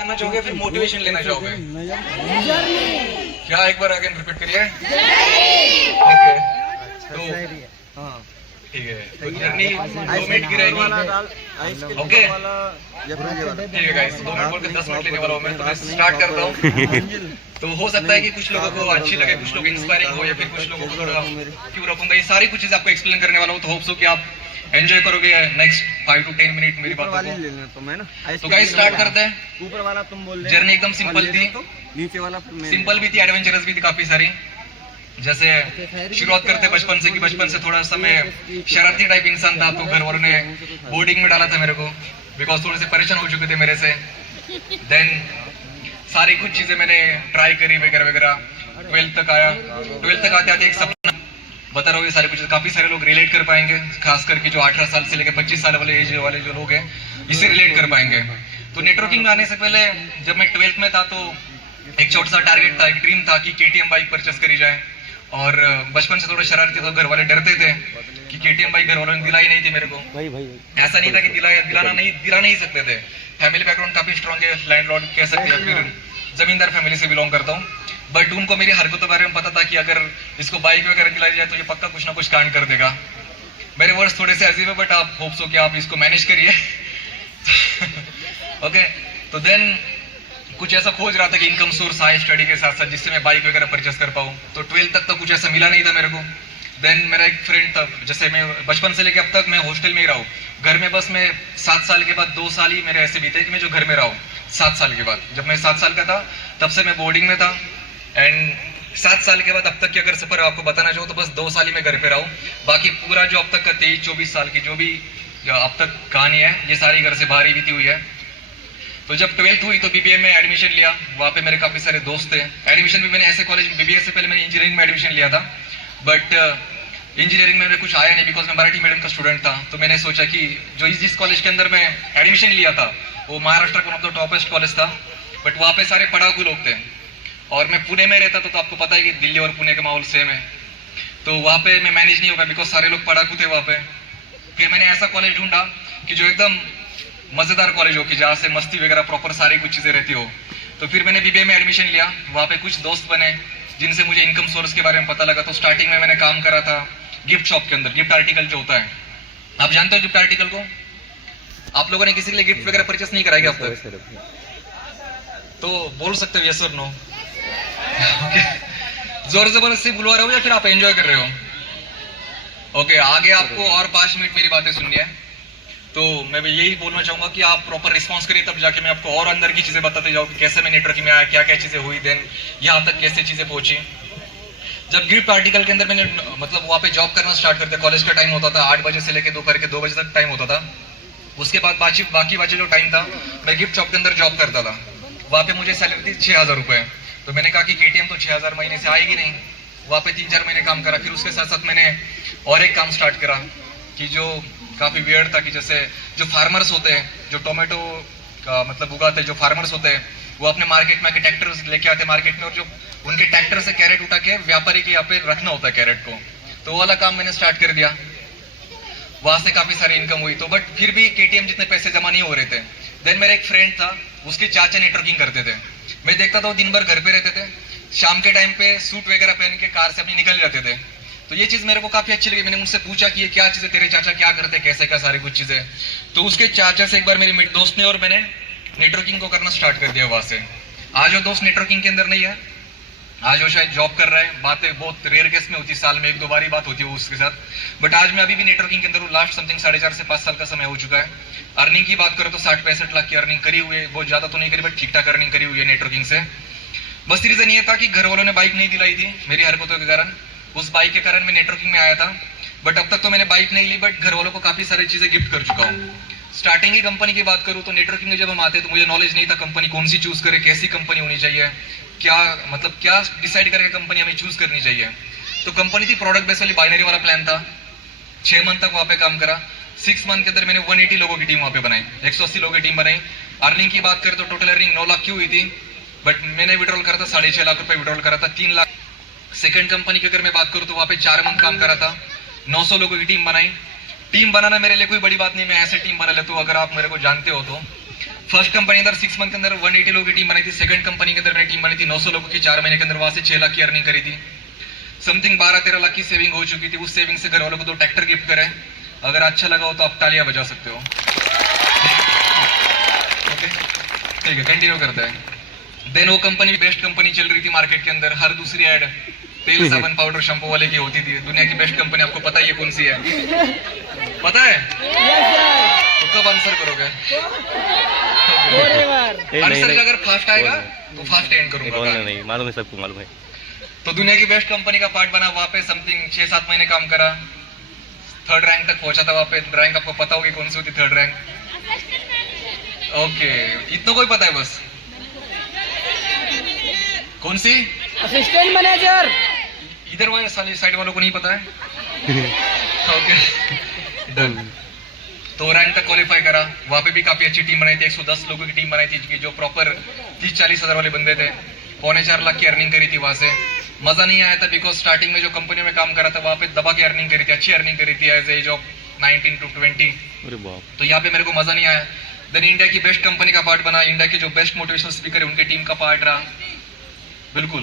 करना चाहोगे फिर मोटिवेशन लेना चाहोगे? क्या एक बार अगेन रिपीट करिए। ओके तो हाँ ठीक है, तो जर्नी 2 मिनट की रहेगी। ओके ठीक है गाइस, 2 मिनट बोल के 10 मिनट लेने वाला हूँ मैं, तो मैं स्टार्ट करता हूँ। तो हो सकता है कि कुछ लोगों को अच्छी लगे, कुछ लोग इंस्पायरिंग हो, या फिर कुछ लोगों को थोड़ा क्यों रखूंगा, ये सारी कुछ चीज आपको एक्सप्लेन करने वाला हूँ। तो होप सो कि आप एंजॉय करोगे नेक्स्ट 5 to 10 मिनट मेरी बातों को। तो गाइस स्टार्ट करते हैं। ऊपर वाला तुम बोल रहे, जर्नी एकदम सिंपल थी, नीचे वाला सिंपल भी थी, एडवेंचरस भी थी काफी सारी। जैसे शुरुआत करते बचपन से, कि बचपन से थोड़ा सा मैं शरारती टाइप इंसान था, तो घर वालों ने बोर्डिंग में डाला था मेरे को, बिकॉज थोड़े से परेशान हो चुके थे मेरे से। देन सारी कुछ चीजें मैंने ट्राई करी वगैरह वगैरह। 12th तक आया, 12th तक आते आते एक सपना बता रहा हूँ, ये सारी कुछ काफी सारे लोग रिलेट कर पाएंगे, खास करके जो 18 साल से लेकर 25 साल वाले एज वाले जो लोग हैं, इससे रिलेट कर पाएंगे। तो नेटवर्किंग में आने से पहले जब मैं 12th में था, तो एक छोटा सा टारगेट था, एक ड्रीम था कि KTM बाइक परचेस करी जाए। और बचपन से थोड़ा शरारती, तो घर वाले डरते थे कि KTM बाइक घर वालों ने दिलाई नहीं थी मेरे को। ऐसा नहीं था कि दिला नहीं सकते थे। फैमिली बैकग्राउंड काफी स्ट्रॉन्ग है, लैंडलॉर्ड कह सकते हैं, फिर जमींदार फैमिली से बिलोंग करता हूँ। बट उनको मेरी हरकतों के बारे में पता था कि अगर इसको बाइक वगैरह दिलाई जाए तो ये पक्का कुछ ना कुछ कांड कर देगा। मेरे वर्ड्स थोड़े से अजीब है, बट आप होप सो कि आप इसको मैनेज करिए। ओके तो देन कुछ ऐसा खोज रहा था कि इनकम सोर्स आए स्टडी के साथ साथ, जिससे मैं बाइक वगैरह परचेस कर पाऊँ। तो 12th तक तो कुछ ऐसा मिला नहीं था मेरे को। देन मेरा एक फ्रेंड था, जैसे मैं बचपन से लेकर अब तक मैं हॉस्टल में ही रहा हूँ। घर में बस मैं 7 साल के बाद 2 साल ही मेरे ऐसे बीते कि मैं जो घर में रहा हूँ। 7 साल के बाद, जब मैं 7 साल का था तब से मैं बोर्डिंग में था। एंड 7 साल के बाद अब तक की अगर सफर आपको बताना चाहूँ तो बस 2 साल ही मैं घर पे रहा हूँ। बाकी पूरा जो अब तक का 23-24 साल की जो भी अब तक कहानी है, ये सारी घर से बाहर ही बीती हुई है। तो जब 12th हुई तो BBA में एडमिशन लिया, वहाँ पे मेरे काफी सारे दोस्त थे। एडमिशन भी मैंने ऐसे कॉलेज, BBA से पहले मैंने इंजीनियरिंग में एडमिशन लिया था, बट इंजीनियरिंग में मेरे कुछ आया नहीं, बिकॉज मैं मराठी मीडियम का स्टूडेंट था। तो मैंने सोचा कि जो जिस कॉलेज के अंदर मैं एडमिशन लिया था वो महाराष्ट्र का one of the toppest college था, बट वहाँ पे सारे पढ़ाकू लोग थे। और मैं पुणे में रहता था, तो आपको पता है कि दिल्ली और पुणे का माहौल सेम है। तो वहाँ पे मैं मैनेज नहीं हो पाया, बिकॉज सारे लोग पढ़ाकू थे वहाँ पे। फिर मैंने ऐसा कॉलेज ढूंढा कि जो एकदम मजेदार कॉलेज हो, कि जहाँ से मस्ती वगैरह प्रॉपर सारी कुछ चीजें रहती हो। तो फिर मैंने BBA में एडमिशन लिया, वहाँ पे कुछ दोस्त बने जिनसे मुझे इनकम सोर्स के बारे में पता लगा। तो स्टार्टिंग में मैंने काम करा था गिफ्ट शॉप के अंदर, गिफ्ट आर्टिकल जो होता है, आप जानते हो गिफ्ट आर्टिकल को? आप लोगों ने किसी के लिए गिफ्ट वगैरह परचेस नहीं कराएंगे अब तक? तो बोल सकते हो यस और नो। जोर जबरदस्ती बुलवा रहे हो या फिर आप एंजॉय कर रहे हो? ओके आगे आपको और 5 मिनट मेरी बातें सुननी है। तो मैं यही बोलना चाहूंगा कि आप प्रॉपर रिस्पॉन्स करिए, तब जाके मैं आपको और अंदर की चीजें बताते जाऊँ कि कैसे मैं नेटवर्किंग में आया, क्या क्या चीजें हुई, देन यहाँ तक कैसे चीजें पहुंची। जब गिफ्ट आर्टिकल के अंदर मैंने मतलब वहाँ पे जॉब करना स्टार्ट करते, कॉलेज का टाइम होता था 8 बजे से लेकर दोपहर के 2 बजे तक टाइम होता था। उसके बाद बाकी बचे जो टाइम था, मैं गिफ्ट शॉप के अंदर जॉब करता था। वहाँ पे मुझे सैलरी थी 6,000 रुपये। तो मैंने कहा कि KTM तो 6,000 महीने से आएगी नहीं। वहाँ पे 3-4 महीने काम करा, फिर उसके साथ साथ मैंने और एक काम स्टार्ट करा कि जो काफी वियर्ड था, कि जैसे जो फार्मर्स होते हैं, जो टोमेटो का मतलब उगाते हैं, जो फार्मर्स होते हैं, वो अपने मार्केट में आके ट्रैक्टर लेके आते हैं मार्केट में, और जो उनके ट्रैक्टर से कैरेट उठा के व्यापारी के यहाँ पे रखना होता है कैरेट को। तो वो वाला काम मैंने स्टार्ट कर दिया, वहां से काफी सारी इनकम हुई। तो बट फिर भी KTM जितने पैसे जमा नहीं हो रहे थे। देन मेरा एक फ्रेंड था, उसके चाचा नेटवर्किंग करते थे। मैं देखता था वो दिन भर घर पे रहते थे, शाम के टाइम पे सूट वगैरह पहन के कार से अपनी निकल जाते थे। तो ये चीज मेरे को काफी अच्छी लगी। मैंने उनसे पूछा कि ये क्या चीजें तेरे चाचा क्या करते, कैसे क्या सारी कुछ चीजें। तो उसके चाचा से एक बार मेरी दोस्त ने और मैंने नेटवर्किंग को करना स्टार्ट कर दिया वहां से। आज वो दोस्त नेटवर्किंग के अंदर नहीं है, आज वो शायद जॉब कर रहा है। बातें बहुत रेयर केस में होती, साल में 1-2 बार ही बात होती है उसके साथ। बट आज मैं अभी भी नेटवर्किंग के अंदर हूँ। लास्ट समथिंग 4.5 से 5 साल का समय हो चुका है। अर्निंग की बात करो तो 60-65 लाख की अर्निंग करी हुई है। बहुत ज्यादा तो नहीं करी, बट ठीक ठाक अर्निंग करी हुई है नेटवर्किंग से। बस रीजन ये था कि घर वालों ने बाइक नहीं दिलाई थी मेरी हरकतों के कारण। उस बाइक के कारण मैं नेटवर्किंग में आया था। बट अब तक तो मैंने बाइक नहीं ली, बट घर वालों को काफी सारी चीजें गिफ्ट कर चुका हूँ। स्टार्टिंग की कंपनी की बात करूँ तो नेटवर्किंग में जब हम आते तो मुझे नॉलेज नहीं था कंपनी कौन सी चूज करे, कैसी कंपनी होनी चाहिए, क्या मतलब क्या डिसाइड करके कंपनी हमें चूज करनी चाहिए। तो कंपनी थी प्रोडक्ट बेस वाली, बाइनरी वाला प्लान था। 6 मंथ तक वहाँ पे काम करा। 6 मंथ के अंदर मैंने 180 लोगों की टीम वहाँ पे बनाई, 180 लोगों की टीम बनाई। अर्निंग की बात करें तो टोटल अर्निंग 9 लाख की हुई थी, बट मैंने विड्रॉल करा था 6.5 लाख रुपए विड्रॉल करा था, 3 लाख। सेकंड कंपनी की अगर मैं बात करूँ तो वहाँ पे 4 मंथ काम करा था, 900 लोगों की टीम बनाई। टीम बनाना मेरे लिए कोई बड़ी बात नहीं, मैं ऐसे टीम बना लेता हूँ अगर आप मेरे को जानते हो तो। फर्स्ट कंपनी अंदर 6 मंथ के अंदर 180 लोगों की टीम बनाई थी, सेकंड कंपनी के अंदर मैंने टीम बनाई थी 900 लोगों की, 4 महीने के अंदर वहां से 6 लाख की अर्निंग करी थी। समथिंग 12-13 लाख की सेविंग हो चुकी थी। उस सेविंग से घर वालों को 2 ट्रैक्टर गिफ्ट करे। अगर अच्छा लगा हो तो आप तालियां बजा सकते हो। ओके ठीक है, कंटिन्यू करते हैं। देन वो कंपनी बेस्ट कंपनी चल रही थी मार्केट के अंदर। हर दूसरी ऐड तेल साबुन पाउडर शैम्पू वाले की होती थी। दुनिया की बेस्ट कंपनी आपको पता ही है कौन सी है? पता है? तो कब आंसर करोगे? आंसर अगर फास्ट आएगा तो फास्ट एंड करूंगा। नहीं मालूम है, सबको मालूम है। तो दुनिया की बेस्ट कंपनी का पार्ट बना। वहां पे समथिंग 6-7 महीने काम करा। 3rd रैंक तक पहुंचा था। वहां पे रैंक आपको पता होगी कौन सी होती 3rd रैंक? ओके, इतना कोई पता है बस? कौन सी? Assistant manager. इधर वाले साइड वालों को नहीं पता है? Okay done. तो रैंक तक क्वालिफाई करा। वहां पे भी काफी अच्छी टीम बनाई थी। 110 लोगों की टीम बनाई थी जो प्रॉपर 30-40 हजार वाले बंदे थे। 3.25 लाख की अर्निंग करी थी वहां से। मजा नहीं आया था बिकॉज स्टार्टिंग में जो कंपनी में काम करा था वहां पे दबा के अर्निंग करी थी, अच्छी अर्निंग करी थी एज एज ऑफ 19 to 20। तो यहाँ पे मेरे को मजा नहीं आया। देन इंडिया की बेस्ट कंपनी का पार्ट बना। इंडिया के जो बेस्ट मोटिवेशनल स्पीकर है उनकी टीम का पार्ट रहा। बिल्कुल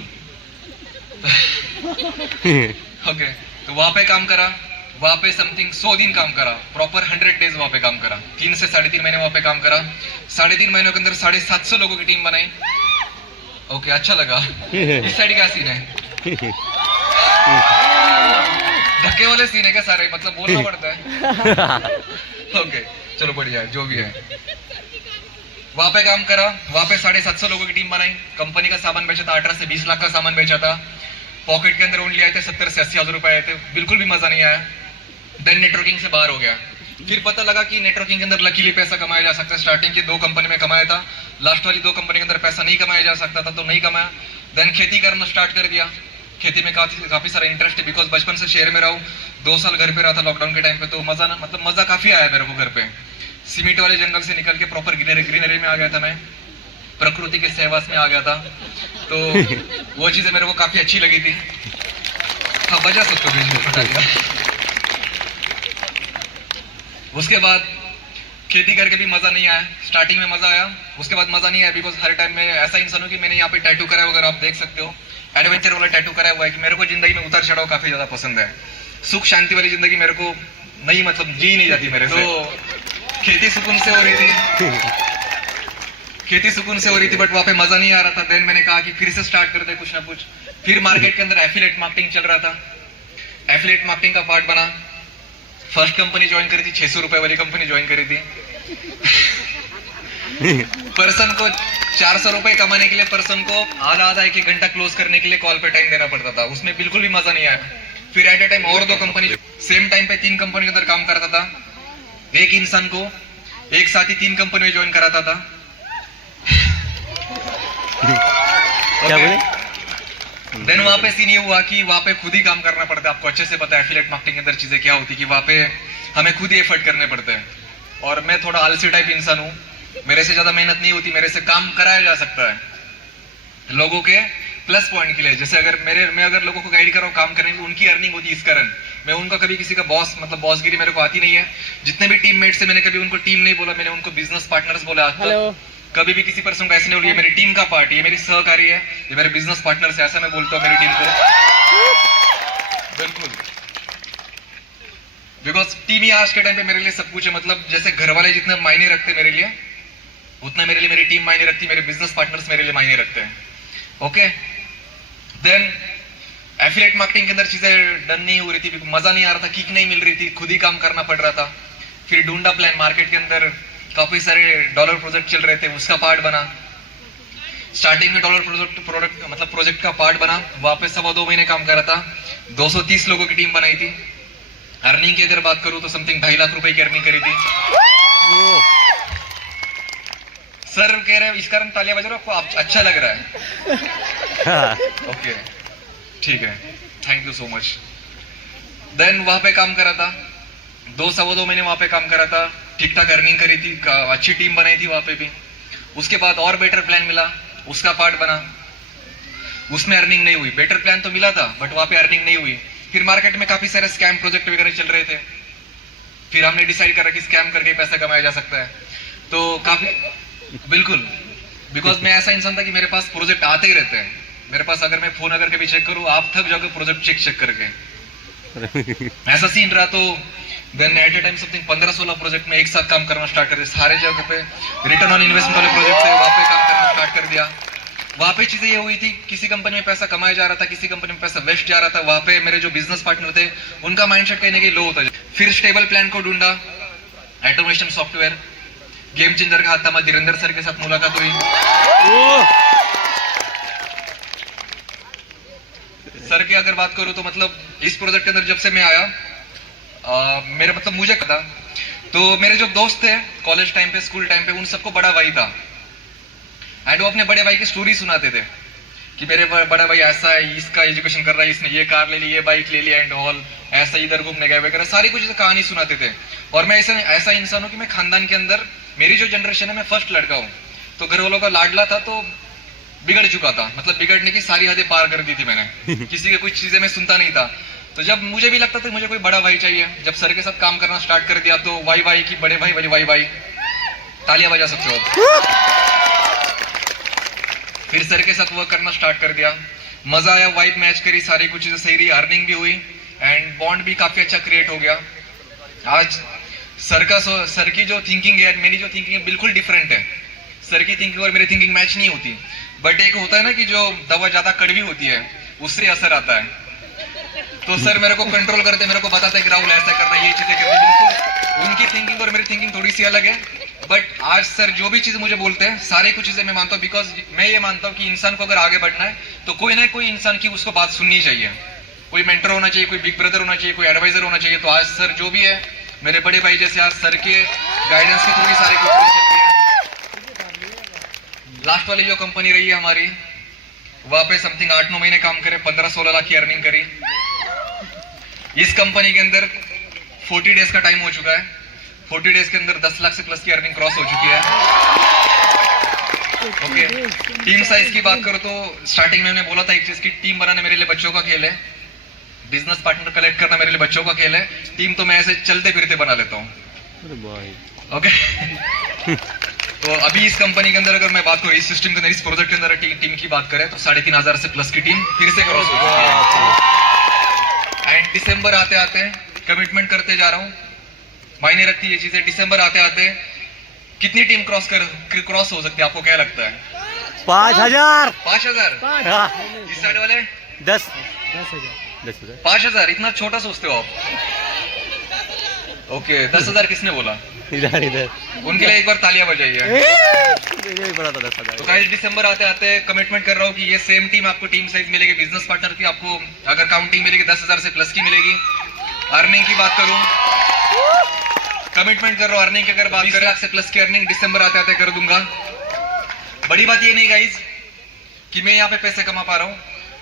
ओके तो वहां पे काम करा। वहां पे समथिंग 100 दिन काम करा। प्रॉपर 100 डेज वहां पे काम करा। 3 से 3.5 महीने वहां पे काम करा। 3.5 महीनों के अंदर 750 लोगों की टीम बनाई। ओके अच्छा लगा। इस साइड क्या सीन है? धक्के वाले सीन है क्या सारे? मतलब बोलना पड़ता है? ओके चलो बढ़िया है जो भी है। वहां पे काम करा। वहां पे 750 लोगों की टीम बनाई। कंपनी का सामान बेचा था। 18 से 20 लाख का सामान बेचा था। पॉकेट के अंदर ओनली आए थे 70 से 80 हजार रुपए आए थे। बिल्कुल भी मजा नहीं आया। देन नेटवर्किंग से बाहर हो गया। फिर पता लगा कि नेटवर्किंग के अंदर लकीली पैसा कमाया जा सकता है। स्टार्टिंग की 2 कंपनी में कमाया था। लास्ट वाली 2 कंपनी के अंदर पैसा नहीं कमाया जा सकता था तो नहीं कमाया। देन खेती करना स्टार्ट कर दिया। खेती में काफी सारा इंटरेस्ट है बिकॉज बचपन से शहर में रहा हूँ। 2 साल घर पे रहा था लॉकडाउन के टाइम पे। तो मजा काफी आया मेरे को घर पे। सीमेंट वाले जंगल से निकल के प्रॉपर ग्रीनरी में आ गया था मैं। प्रकृति के सहवास में आ गया था। तो वो चीजें मेरे को काफी अच्छी लगी थी। हाँ बजा सकते हो। उसके बाद खेती करके भी मजा नहीं आया। स्टार्टिंग में मजा आया, उसके बाद मजा नहीं आया बिकॉज हर टाइम में ऐसा इंसान हूं कि मैंने यहाँ पे टैटू करा है। अगर आप देख सकते हो एडवेंचर वाला टैटू करा हुआ है कि मेरे को जिंदगी में उतार चढ़ाव काफी ज्यादा पसंद है। सुख शांति वाली जिंदगी मेरे को नहीं, मतलब जी नहीं जाती मेरे से। तो खेती सुकून से हो रही थी। खेती सुकून से हो रही थी बट वहां पे मजा नहीं आ रहा था। देन मैंने कहा कि फिर से स्टार्ट करते कुछ ना कुछ। फिर मार्केट के अंदर एफिलिएट मार्केटिंग चल रहा था। एफिलिएट मार्केटिंग का पार्ट बना। फर्स्ट कंपनी ज्वाइन करी थी। 600 रुपए वाली कंपनी ज्वाइन करी थी। पर्सन को 400 रुपए कमाने के लिए पर्सन को आधा 1-1 घंटा क्लोज करने के लिए कॉल पे टाइम देना पड़ता था। उसमें बिल्कुल भी मजा नहीं आया। फिर एट ए टाइम और 2 कंपनी सेम टाइम पे 3 कंपनी के अंदर काम करता था। एक इंसान को एक साथ ही 3 कंपनी में ज्वाइन कराता था। क्या बोले? देन वहां पे सीन ये हुआ कि वहां पे खुद ही काम करना पड़ता है। आपको अच्छे से पता है एफिलिएट मार्केटिंग के अंदर चीजें क्या होती है कि वहां पे हमें खुद ही एफर्ट करने पड़ते हैं। और मैं थोड़ा आलसी टाइप इंसान हूँ। मेरे से ज्यादा मेहनत नहीं होती। मेरे से काम कराया जा सकता है लोगों के प्लस पॉइंट के लिए। जैसे अगर मैं अगर लोगों को गाइड कर रहा हूँ काम करने में, उनकी अर्निंग होती है इस कारण। मैं उनका कभी किसी का बॉस मतलब बॉसगिरी मेरे को आती नहीं है। जितने भी टीममेट से मैंने कभी उनको टीम नहीं बोला, मैंने उनको बिजनेस पार्टनर्स बोला। आज तक कभी भी किसी पर्सन को ऐसे नहीं बोला ये मेरी टीम का पार्ट, ये मेरी सहकारी है, ये मेरे बिजनेस पार्टनर है, ऐसा मैं बोलता हूँ मेरी टीम को। बिल्कुल बिकॉज टीम ही आज के टाइम पे मेरे लिए सब कुछ है। मतलब जैसे घर वाले जितने मायने रखते मेरे लिए उतना मेरे लिए मेरी टीम मायने रखती है। मेरे बिजनेस पार्टनर्स मेरे लिए मायने रखते हैं। ओके देन एफिलिएट मार्केटिंग के अंदर चीजें डन नहीं हो रही थी। मजा नहीं आ रहा था, किक नहीं मिल रही थी, खुद ही काम करना पड़ रहा था। फिर ढूंढा प्लान। मार्केट के अंदर काफी सारे डॉलर प्रोजेक्ट चल रहे थे, उसका पार्ट बना। स्टार्टिंग में डॉलर प्रोजेक्ट का पार्ट बना। वहां पे 2.25 महीने काम करा था। 230 लोगों की टीम बनाई थी। अर्निंग की अगर बात करूं तो समथिंग 2.5 लाख रुपए की अर्निंग करी थी। सर कह रहे हैं इस कारण तालियां बजा रहे हो, आपको अच्छा लग रहा है? ओके ठीक है, thank you so much. Then वहां पे काम करा था। 2-2.25 महीने वहां पे काम करा था। ठीक ठाक अर्निंग करी थी, अच्छी टीम बनाई थी वहां पे भी। उसके बाद और बेटर प्लान मिला, उसका पार्ट बना। उसमें अर्निंग नहीं हुई। बेटर प्लान तो मिला था बट वहां पे अर्निंग नहीं हुई। फिर मार्केट में काफी सारे स्कैम प्रोजेक्ट वगैरह चल रहे थे। फिर हमने डिसाइड करा कि स्कैम करके पैसा कमाया जा सकता है। तो काफी बिल्कुल, बिकॉज मैं ऐसा इंसान था कि मेरे पास प्रोजेक्ट आते ही रहते हैं। मेरे पास अगर मैं फोन अगर कभी चेक करूँ, आप थक जाओगे प्रोजेक्ट चेक करके। ऐसा सीन रहा तो then at a time something 15-16 project में एक साथ काम करना स्टार्ट कर दिया। सारे जगह पे रिटर्न ऑन इन्वेस्टमेंट वाले प्रोजेक्ट थे, वहाँ पे काम करना स्टार्ट कर दिया। वहाँ पे चीजें ये हुई थी, किसी कंपनी में पैसा कमाया जा रहा था, किसी कंपनी में पैसा वेस्ट जा रहा था। वहाँ पे मेरे जो बिजनेस पार्टनर थे उनका माइंडसेट कहीं ना कहीं लो होता है। फिर स्टेबल प्लान को ढूंढा, ऑटोमेशन सॉफ्टवेयर, गेम चेंजर का हाथ था, धीरेन्द्र सर के साथ मुलाकात हुई। सर की अगर बात करूं तो मतलब इस प्रोजेक्ट के अंदर जब से मैं आया, मेरे मतलब मुझे पता तो मेरे जो दोस्त थे कॉलेज टाइम पे, स्कूल टाइम पे, उन सबको बड़ा भाई था। एंड वो अपने बड़े भाई की स्टोरी सुनाते थे कि मेरे बड़ा भाई ऐसा है, इसका एजुकेशन कर रहा है, इसने ये कार ले ली, ये बाइक ले ली एंड ऑल, ऐसा इधर घूमने गए वगैरह सारी कुछ कहानी सुनाते थे। और मैं ऐसा इंसान हूँ कि मैं खानदान के अंदर, मेरी जो जनरेशन है, मैं फर्स्ट लड़का हूँ, तो घर वालों का लाडला था, तो बिगड़ चुका था। मतलब बिगड़ने की सारी हदें पार कर दी थी मैंने। किसी की कुछ चीजें मैं सुनता नहीं था। तो जब मुझे भी लगता था मुझे कोई बड़ा भाई चाहिए, जब सर के साथ काम करना स्टार्ट कर दिया तो वाई वाई की बड़े भाई वाली वाई वाई, तालियां बजा सकते हो। फिर सर के साथ वर्क करना स्टार्ट कर दिया, मजा आया, वाइब मैच करी, सारी कुछ चीजें सही रही, अर्निंग भी हुई एंड बॉन्ड भी काफी अच्छा क्रिएट हो गया। आज सर की जो थिंकिंग है, मेरी जो थिंकिंग है, बिल्कुल डिफरेंट है। सर की थिंकिंग और मेरी थिंकिंग मैच नहीं होती। बट एक होता है ना कि जो दवा ज्यादा कड़वी होती है उससे असर आता है। तो सर मेरे को कंट्रोल करते, मेरे को बताते कि राहुल ऐसा करना, ये चीजें करनी। बिल्कुल उनकी थिंकिंग और मेरी थिंकिंग थोड़ी सी अलग है। बट आज सर जो भी चीजें मुझे बोलते हैं, सारी कुछ चीजें मैं मानता हूँ। बिकॉज मैं ये मानता हूँ कि इंसान को अगर आगे बढ़ना है तो कोई ना कोई इंसान की उसको बात सुननी चाहिए। कोई मेंटर होना चाहिए, कोई बिग ब्रदर होना चाहिए, कोई एडवाइजर होना चाहिए। तो आज सर जो भी है, मेरे बड़े भाई जैसे, आज सर के गाइडेंस के थ्रू सारी कुछ चीजें चल रही है। लास्ट वाली जो कंपनी रही है हमारी, वहां पे समथिंग 8-9 महीने काम करे, 15-16 लाख की अर्निंग करी। इस कंपनी के अंदर 40 डेज का टाइम हो चुका है। 40 डेज के अंदर 10 लाख से प्लस की अर्निंग क्रॉस हो चुकी है। ओके, टीम साइज की बात करो तो स्टार्टिंग में मैंने बोला था एक चीज की, टीम बनाना मेरे लिए बच्चों का खेल है, बिजनेस पार्टनर कलेक्ट करना मेरे लिए बच्चों का खेल है। टीम तो मैं ऐसे चलते फिरते बना लेता हूँ। ओके तो अभी इस कंपनी के अंदर अगर मैं बात करूं, इस सिस्टम के अंदर, इस प्रोजेक्ट के अंदर टीम की बात करें तो 3,500 से प्लस की टीम फिर से क्रॉस हो चुकी है। एंड दिसंबर आते आते कमिटमेंट करते जा रहा हूं, मायने रखती ये चीजें। दिसंबर आते आते कितनी टीम क्रॉस हो सकती है, आपको क्या लगता है? 5,000 5,000? इस साइड वाले 10,000 5,000? इतना छोटा सोचते हो आप? ओके, 10,000 किसने बोला? इधर उनके लिए एक बार तालियां बजाइए। बड़ा था 10,000। तो गाइस दिसंबर आते आते कमिटमेंट कर रहा हूँ कि ये सेम टीम आपको टीम साइज मिलेगी, बिजनेस पार्टनर की आपको अगर काउंटिंग मिलेगी 10,000 से प्लस की मिलेगी। अर्निंग की बात करूं, कमिटमेंट कर रहा हूँ, अर्निंग की अगर बात करें 20 लाख से प्लस की अर्निंग दिसंबर आते आते कर दूंगा। बड़ी बात ये नहीं गाइस कि मैं यहाँ पे पैसे कमा पा रहा हूँ,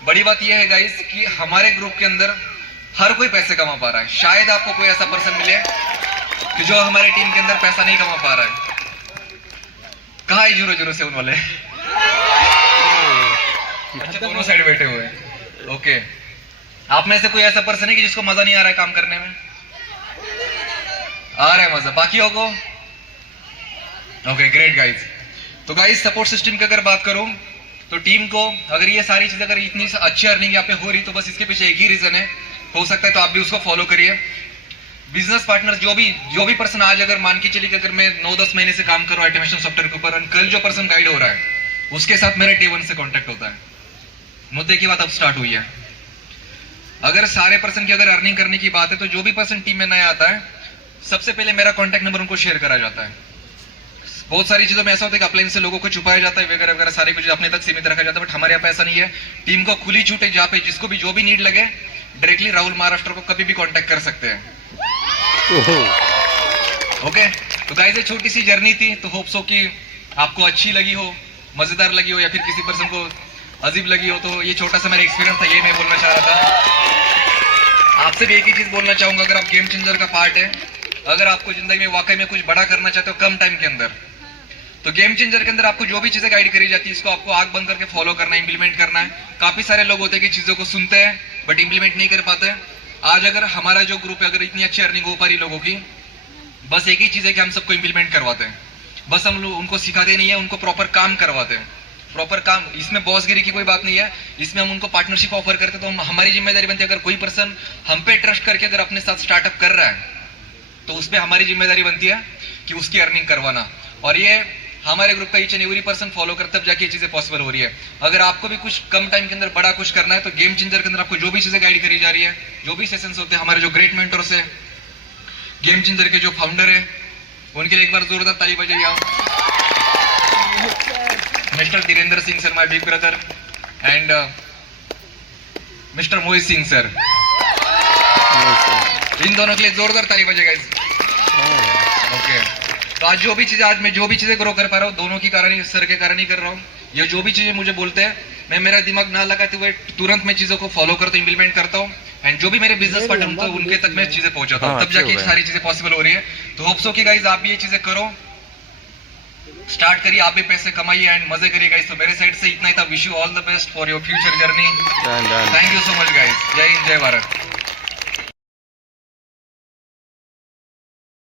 बड़ी बात यह है गाइस कि हमारे ग्रुप के अंदर हर कोई पैसे कमा पा रहा है। शायद आपको कोई ऐसा पर्सन मिले कि जो हमारे टीम के अंदर पैसा नहीं कमा पा रहा है। कहाँ है 007 वाले? अच्छा, दोनों साइड बैठे हुए हैं। ओके, आप में से कोई ऐसा पर्सन है कि जिसको मजा नहीं आ रहा है काम करने में? आ रहा है मजा बाकियों को? Okay, great guys. तो गाइस सपोर्ट सिस्टम की अगर बात करूं तो टीम को अगर ये सारी चीजें, अगर इतनी अच्छी अर्निंग यहाँ पे हो रही तो बस इसके पीछे एक ही रीजन है, हो सकता है तो आप भी उसको फॉलो करिए। बिजनेस पार्टनर जो भी पर्सन आज अगर मान के चलिए कि अगर मैं 9-10 महीने से काम कर रहा हूँ ऑटोमेशन सॉफ्टवेयर के ऊपर, और कल जो पर्सन गाइड हो रहा है उसके साथ मेरा T1 से कांटेक्ट होता है। मुद्दे की बात अब स्टार्ट हुई है। अगर सारे पर्सन की अगर अर्निंग करने की बात है तो जो भी पर्सन टीम में नया आता है सबसे पहले मेरा कॉन्टैक्ट नंबर उनको शेयर करा जाता है। बहुत सारी चीजों में ऐसा होता है कि अपलाइन से लोगों को छुपाया जाता है वगैरह वगैरह, सारी कुछ अपने तक सीमित रखा जाता है। बट हमारे यहाँ पे ऐसा नहीं है, टीम को खुली छूट है, जहाँ पे जिसको भी जो भी नीड लगे डायरेक्टली राहुल महाराष्ट्र को कभी भी कांटेक्ट कर सकते हैं। ओके, तो गाइस ये छोटी सी जर्नी थी, तो होप सो कि आपको अच्छी लगी हो, मजेदार लगी हो, या फिर किसी पर्सन को अजीब लगी हो। तो ये छोटा सा मेरा एक्सपीरियंस था, ये मैं बोलना चाह रहा था। आपसे भी एक ही चीज बोलना चाहूंगा, अगर आप गेम चेंजर का पार्ट है, अगर आपको जिंदगी में वाकई में कुछ बड़ा करना चाहते हो कम टाइम के अंदर, तो गेम चेंजर के अंदर आपको जो भी चीजें गाइड करी जाती है इसको आपको आंख बंद करके फॉलो करना है, इंप्लीमेंट करना है। काफी सारे लोग होते हैं कि चीजों को सुनते हैं बट इंप्लीमेंट नहीं कर पाते। आज अगर हमारा जो ग्रुप है, अगर इतनी अच्छी अर्निंग हो पा रही लोगों की, बस एक ही चीज है कि हम सबको इंप्लीमेंट करवाते हैं। बस हम लोग उनको सिखाते नहीं है, उनको प्रॉपर काम करवाते हैं। प्रॉपर काम, इसमें बॉसगिरी की कोई बात नहीं है, इसमें हम उनको पार्टनरशिप ऑफर करते हैं। तो हमारी जिम्मेदारी बनती है, अगर कोई पर्सन हम पे ट्रस्ट करके अगर अपने साथ स्टार्टअप कर रहा है तो उसमें हमारी जिम्मेदारी बनती है कि उसकी अर्निंग करवाना। और ये हमारे ग्रुप का each and every person follow करता, तब जाके ये चीजें पॉसिबल हो रही है। अगर आपको भी कुछ कम टाइम के अंदर बड़ा कुछ करना है तो गेम चेंजर के अंदर आपको जो भी चीजें गाइड करी जा रही है, जो भी सेशंस होते हैं, हमारे जो ग्रेट मेंटर्स है, गेम चेंजर के जो फाउंडर है, उनके लिए एक बार जोरदार ताली बजाइए आप। Mister Dhirendra Singh sir, my big brother, and mister Mohit Singh sir, इन दोनों के लिए जोरदार ताली बजेगा। ओके, तो आज मैं जो भी चीजें ग्रो कर पा रहा हूँ, दोनों की कारण ही, सर के कारण ही कर रहा हूँ। ये जो भी चीजें मुझे बोलते हैं, मैं मेरा दिमाग ना लगाते हुए तुरंत मैं चीजों को फॉलो करता हूँ, इंप्लीमेंट करता हूँ। एंड जो भी मेरे बिजनेस पार्टनर होते हैं उनके तक मैं चीजें पहुंचाता हूँ, तब जाके ये सारी चीजें पॉसिबल हो रही है। तो होप्स हो कि गाइस आप भी ये चीजें करो, स्टार्ट करिए, आप भी पैसे कमाइए एंड मजे करिए गाइस। तो मेरे साइड से इतना ही था। Wish you all the best for your future journey. Thank you so much guys. जय हिंद, जय भारत।